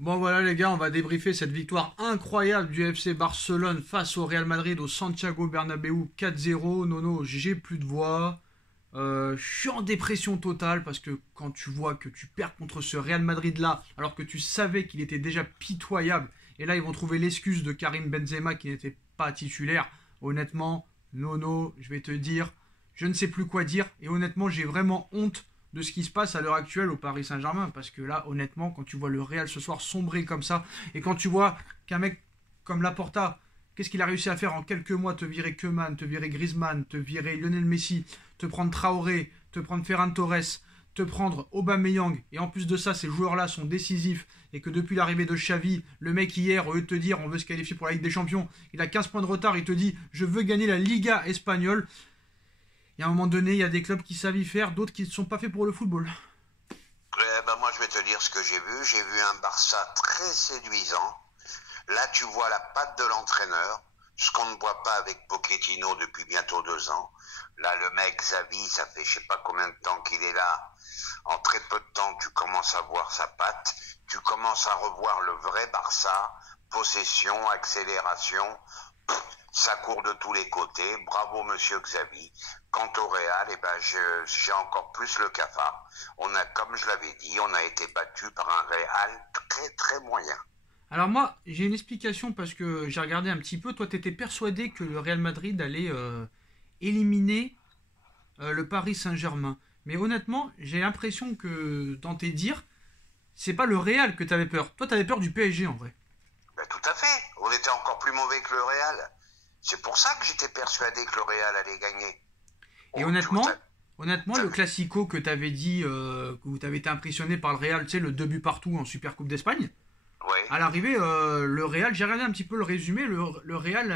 Bon voilà les gars, on va débriefer cette victoire incroyable du FC Barcelone face au Real Madrid au Santiago Bernabéu 4-0. Nono, j'ai plus de voix. Je suis en dépression totale parce que quand tu vois que tu perds contre ce Real Madrid là, alors que tu savais qu'il était déjà pitoyable, et là ils vont trouver l'excuse de Karim Benzema qui n'était pas titulaire. Honnêtement, Nono, je vais te dire, je ne sais plus quoi dire, et honnêtement j'ai vraiment honte de ce qui se passe à l'heure actuelle au Paris Saint-Germain. Parce que là, honnêtement, quand tu vois le Real ce soir sombrer comme ça, et quand tu vois qu'un mec comme Laporta, qu'est-ce qu'il a réussi à faire en quelques mois? Te virer Koeman, te virer Griezmann, te virer Lionel Messi, te prendre Traoré, te prendre Ferran Torres, te prendre Aubameyang, et en plus de ça, ces joueurs-là sont décisifs, et que depuis l'arrivée de Xavi, le mec hier, au lieu de te dire on veut se qualifier pour la Ligue des Champions, il a 15 points de retard, il te dit je veux gagner la Liga espagnole. Et à un moment donné, il y a des clubs qui savent y faire, d'autres qui ne sont pas faits pour le football. Moi, je vais te dire ce que j'ai vu. J'ai vu un Barça très séduisant. Là, tu vois la patte de l'entraîneur, ce qu'on ne voit pas avec Pochettino depuis bientôt 2 ans. Là, le mec Xavi, ça fait je sais pas combien de temps qu'il est là. En très peu de temps, tu commences à voir sa patte. Tu commences à revoir le vrai Barça. Possession, accélération. Ça court de tous les côtés. Bravo, monsieur Xavi. Quant au Real, j'ai encore plus le cafard. Comme je l'avais dit, on a été battu par un Real très très moyen. Alors moi, j'ai une explication parce que j'ai regardé un petit peu. Toi, tu étais persuadé que le Real Madrid allait éliminer le Paris Saint-Germain. Mais honnêtement, j'ai l'impression que dans tes dires, c'est pas le Real que tu avais peur. Toi, tu avais peur du PSG en vrai. Tout à fait. On était encore plus mauvais que le Real. C'est pour ça que j'étais persuadé que le Real allait gagner. Et Oh, honnêtement, le Classico que tu avais dit, que tu avais été impressionné par le Real, tu sais, le 2 buts partout en Super Coupe d'Espagne. ouais. À l'arrivée, le Real, j'ai regardé un petit peu le résumé, le Real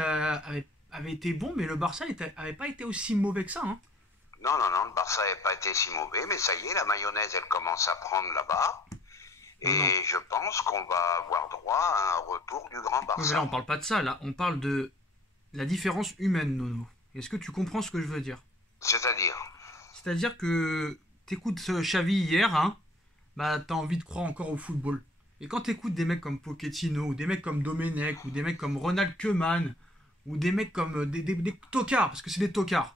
avait été bon, mais le Barça avait pas été aussi mauvais que ça. Hein. Non, non, non, le Barça n'avait pas été si mauvais, mais ça y est, la mayonnaise, elle commence à prendre là-bas. Non, non. Et je pense qu'on va avoir droit à un retour du grand Oui, mais là, Barça. on parle pas de ça, là, on parle de la différence humaine, Nono. Est-ce que tu comprends ce que je veux dire? C'est-à-dire, C'est-à-dire que t'écoutes Xavi hier, hein, bah t'as envie de croire encore au football. Et quand t'écoutes des mecs comme Pochettino, ou des mecs comme Domenech, ou des mecs comme Ronald Koeman, ou des mecs comme des tocards, parce que c'est des tocards,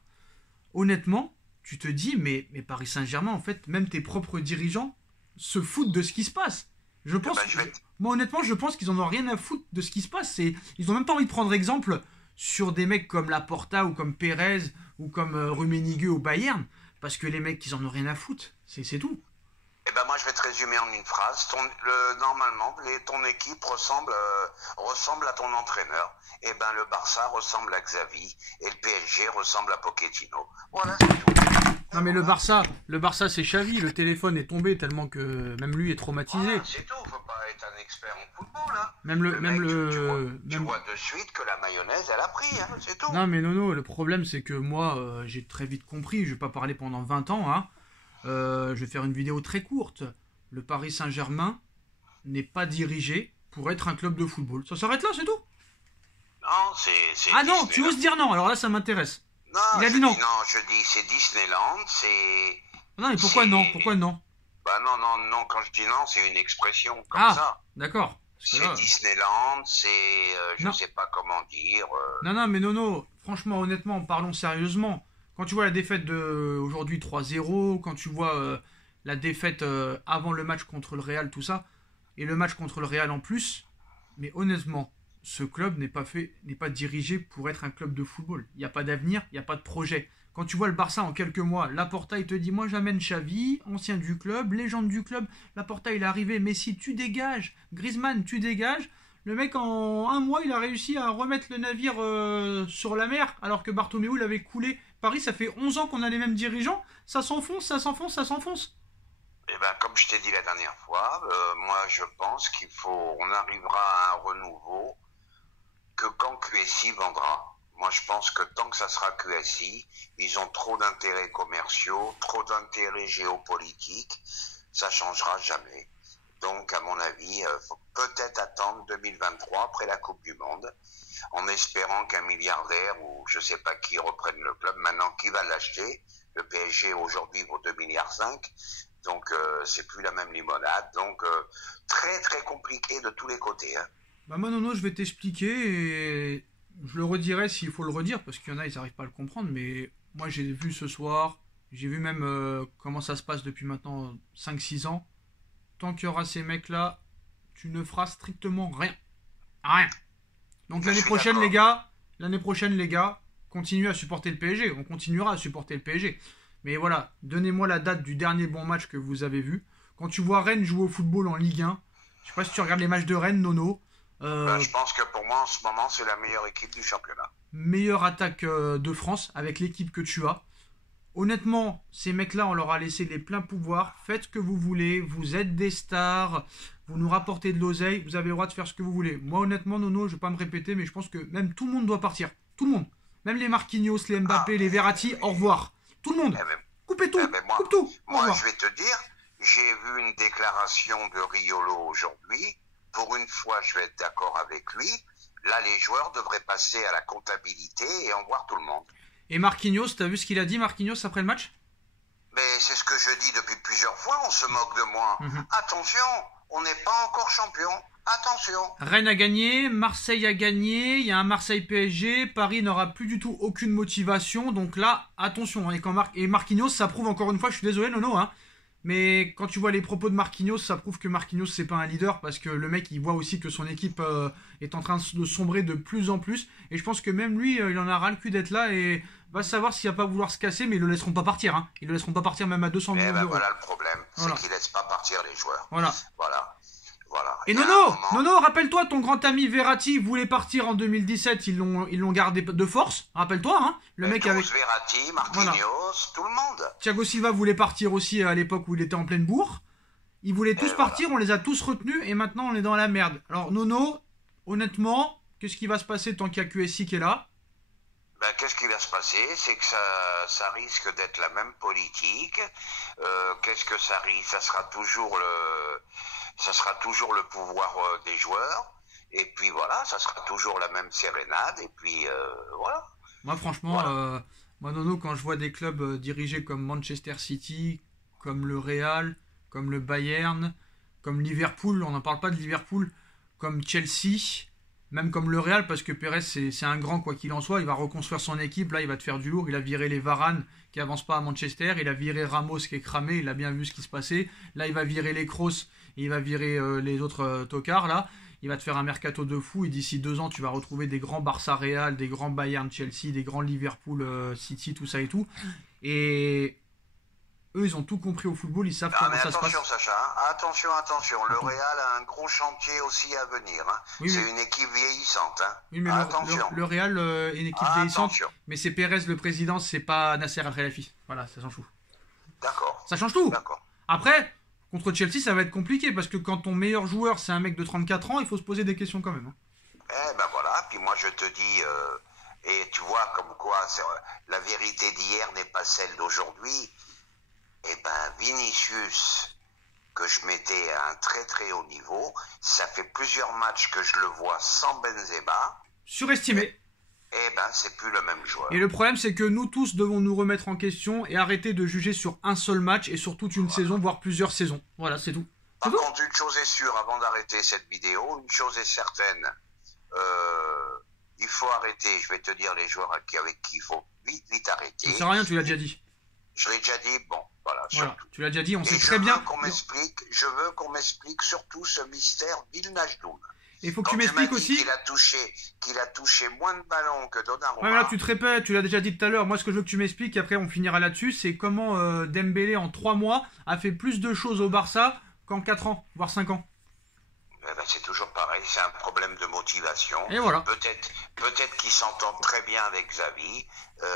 honnêtement, tu te dis, mais Paris Saint-Germain, en fait, même tes propres dirigeants se foutent de ce qui se passe. Je eh pense, ben, je vais, moi honnêtement, je pense qu'ils en ont rien à foutre de ce qui se passe. Ils ont même pas envie de prendre exemple sur des mecs comme Laporta ou comme Pérez ou comme Rummenigge au Bayern, parce que les mecs, ils en ont rien à foutre. C'est tout. moi, je vais te résumer en une phrase. Normalement, ton équipe ressemble à ton entraîneur. Le Barça ressemble à Xavi et le PSG ressemble à Pochettino. Voilà, c'est tout. Non mais le Barça c'est Xavi, le téléphone est tombé tellement que même lui est traumatisé. Voilà, c'est tout. Faut pas être un expert en football, hein. Même le, Le même mec, le, tu même... vois de suite que la mayonnaise, elle a pris, hein, c'est tout. Non mais Nono, le problème c'est que moi j'ai très vite compris, je vais pas parler pendant 20 ans, hein. Je vais faire une vidéo très courte. Le Paris Saint-Germain n'est pas dirigé pour être un club de football. Ça s'arrête là, c'est tout. Non, c'est Ah non, tu Disneyland. oses dire non, alors là ça m'intéresse. Non, Il a dit non. je dis c'est Disneyland, Non mais pourquoi non? c'est... Pourquoi non? Bah non, non, non, quand je dis non, c'est une expression comme Ah, ça. d'accord. Parce que C'est là, Disneyland, je non. sais pas comment dire. Non, non, mais Nono, franchement, honnêtement, parlons sérieusement. Quand tu vois la défaite de aujourd'hui 3-0, quand tu vois la défaite avant le match contre le Real, tout ça, et le match contre le Real en plus, mais honnêtement, ce club n'est pas dirigé pour être un club de football. Il n'y a pas d'avenir, il n'y a pas de projet. Quand tu vois le Barça en quelques mois, Laporta il te dit moi j'amène Xavi, ancien du club, légende du club. Laporta il est arrivé, Messi tu dégages, Griezmann tu dégages. Le mec en un mois il a réussi à remettre le navire sur la mer alors que Bartomeu l'avait coulé. Paris ça fait 11 ans qu'on a les mêmes dirigeants, ça s'enfonce, ça s'enfonce, ça s'enfonce. Comme je t'ai dit la dernière fois, moi je pense on arrivera à un renouveau que quand QSI vendra. Moi, je pense que tant que ça sera QSI, ils ont trop d'intérêts commerciaux, trop d'intérêts géopolitiques, ça changera jamais. Donc, à mon avis, faut peut-être attendre 2023 après la Coupe du Monde, en espérant qu'un milliardaire ou je sais pas qui reprenne le club. Maintenant, qui va l'acheter? Le PSG aujourd'hui vaut 2,5 milliards. Donc c'est plus la même limonade. Donc très très compliqué de tous les côtés. Hein. Bah moi Nono, je vais t'expliquer et je le redirai s'il faut le redire parce qu'il y en a ils n'arrivent pas à le comprendre, mais moi j'ai vu ce soir, j'ai vu même comment ça se passe depuis maintenant 5-6 ans. Tant qu'il y aura ces mecs là, tu ne feras strictement rien. Rien. Donc l'année prochaine les gars, continuez à supporter le PSG, on continuera à supporter le PSG. Mais voilà, donnez-moi la date du dernier bon match que vous avez vu. Quand tu vois Rennes jouer au football en Ligue 1, je sais pas si tu regardes les matchs de Rennes, Nono. Je pense que pour moi, en ce moment, c'est la meilleure équipe du championnat. Meilleure attaque de France avec l'équipe que tu as. Honnêtement, ces mecs-là, on leur a laissé les pleins pouvoirs. Faites ce que vous voulez. Vous êtes des stars. Vous nous rapportez de l'oseille. Vous avez le droit de faire ce que vous voulez. Moi, honnêtement, Nono, je vais pas me répéter, mais je pense que même tout le monde doit partir. Tout le monde. Même les Marquinhos, les Mbappé, les Verratti, au revoir. Tout le monde. Coupez tout. Coupe tout. Moi, je vais te dire, j'ai vu une déclaration de Riolo aujourd'hui. Pour une fois, je vais être d'accord avec lui. Là, les joueurs devraient passer à la comptabilité et en voir tout le monde. Et Marquinhos, t'as vu ce qu'il a dit, Marquinhos, après le match? Mais c'est ce que je dis depuis plusieurs fois, on se moque de moi. Attention, on n'est pas encore champion. Attention. Rennes a gagné, Marseille a gagné, il y a un Marseille-PSG, Paris n'aura plus du tout aucune motivation, donc là, attention. Et Marquinhos, ça prouve encore une fois, je suis désolé Nono, hein, mais quand tu vois les propos de Marquinhos, ça prouve que Marquinhos c'est pas un leader, parce que le mec il voit aussi que son équipe est en train de sombrer de plus en plus, et je pense que même lui, il en a ras le cul d'être là, et va savoir s'il va pas vouloir se casser, mais ils le laisseront pas partir, hein. Ils le laisseront pas partir même à 200 millions d'euros. Voilà le problème, c'est qu'ils laissent pas partir les joueurs. Voilà. Et Nono, rappelle-toi, ton grand ami Verratti voulait partir en 2017, ils l'ont gardé de force, rappelle-toi, hein, le mec avec Verratti, Marquinhos, tout le monde. Thiago Silva voulait partir aussi à l'époque où il était en pleine bourre. Ils voulaient tous partir, on les a tous retenus et maintenant on est dans la merde. Alors Nono, honnêtement, qu'est-ce qui va se passer tant qu'il y a QSI qui est là? Qu'est-ce qui va se passer? C'est que ça risque d'être la même politique. Qu'est-ce que ça risque? Ça sera toujours le pouvoir des joueurs. Et puis voilà, ça sera toujours la même sérénade. Et puis voilà. Moi franchement, moi Nono, quand je vois des clubs dirigés comme Manchester City, comme le Real, comme le Bayern, comme Liverpool, on n'en parle pas de Liverpool, comme Chelsea, même comme le Real, parce que Pérez c'est un grand quoi qu'il en soit, il va reconstruire son équipe, là il va te faire du lourd, il a viré les Varane qui avancent pas à Manchester, il a viré Ramos qui est cramé, il a bien vu ce qui se passait, là il va virer les Kroos, il va virer les autres tocards là, il va te faire un mercato de fou et d'ici 2 ans tu vas retrouver des grands Barça Real, des grands Bayern Chelsea, des grands Liverpool City, tout ça et tout, et eux ils ont tout compris au football, ils savent comment ça se passe. Attention Sacha, attention, le Real a un gros chantier aussi à venir, hein. Oui, c'est une équipe vieillissante, hein. Oui mais le Real est une équipe vieillissante, mais c'est Pérez le président, c'est pas Nasser Al-Khelaifi, voilà, ça change tout. D'accord. Ça change tout. D'accord. Après, contre Chelsea ça va être compliqué, parce que quand ton meilleur joueur c'est un mec de 34 ans, il faut se poser des questions quand même, hein. Voilà, puis moi je te dis, et tu vois comme quoi la vérité d'hier n'est pas celle d'aujourd'hui. Vinicius, que je mettais à un très très haut niveau, ça fait plusieurs matchs que je le vois sans Benzema. Surestimé. C'est plus le même joueur. Et le problème, c'est que nous tous devons nous remettre en question et arrêter de juger sur un seul match et sur toute une saison, voire plusieurs saisons. Voilà, c'est tout. Par contre, une chose est sûre, avant d'arrêter cette vidéo, une chose est certaine, il faut arrêter, je vais te dire les joueurs avec qui il faut vite arrêter. Ça sert à rien, tu l'as déjà dit. Je l'ai déjà dit, bon, voilà. Tu l'as déjà dit, on sait très bien. Je veux qu'on m'explique surtout ce mystère Villeneuve-Doun. Et il faut que tu m'expliques aussi qu'il a touché moins de ballons que Donnarumma. Voilà, tu te répètes, tu l'as déjà dit tout à l'heure. Moi, ce que je veux que tu m'expliques, et après on finira là-dessus, c'est comment Dembélé en 3 mois a fait plus de choses au Barça qu'en 4 ans, voire 5 ans. C'est toujours pareil, c'est un problème de motivation. Et voilà. Peut-être qu'ils s'entendent très bien avec Xavi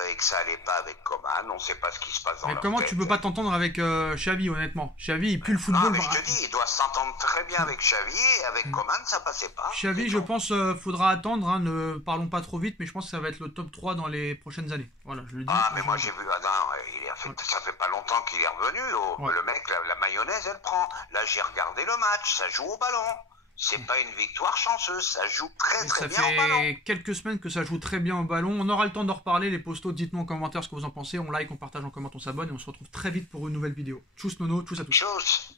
et que ça allait pas avec Coman. On ne sait pas ce qui se passe dans leur comment tête. tu peux pas t'entendre avec Xavi, honnêtement? Xavi, il pue le football. Mais je te dis, il doit s'entendre très bien avec Xavi et avec Coman, ça passait pas. Xavi, je pense, faudra attendre. Hein, ne parlons pas trop vite, mais je pense que ça va être le top 3 dans les prochaines années. Voilà, je le dis. Mais moi j'ai vu Adam, ça fait pas longtemps qu'il est revenu. Le mec, la mayonnaise, elle prend. Là, j'ai regardé le match, ça joue au ballon. C'est pas une victoire chanceuse, ça joue très Et très ça bien au ballon. fait quelques semaines que ça joue très bien au ballon. On aura le temps d'en reparler. Les postos, dites-nous en commentaire ce que vous en pensez. On like, on partage, on commente, on s'abonne. Et on se retrouve très vite pour une nouvelle vidéo. Tchuss Nono, tchuss à tous. Tchuss.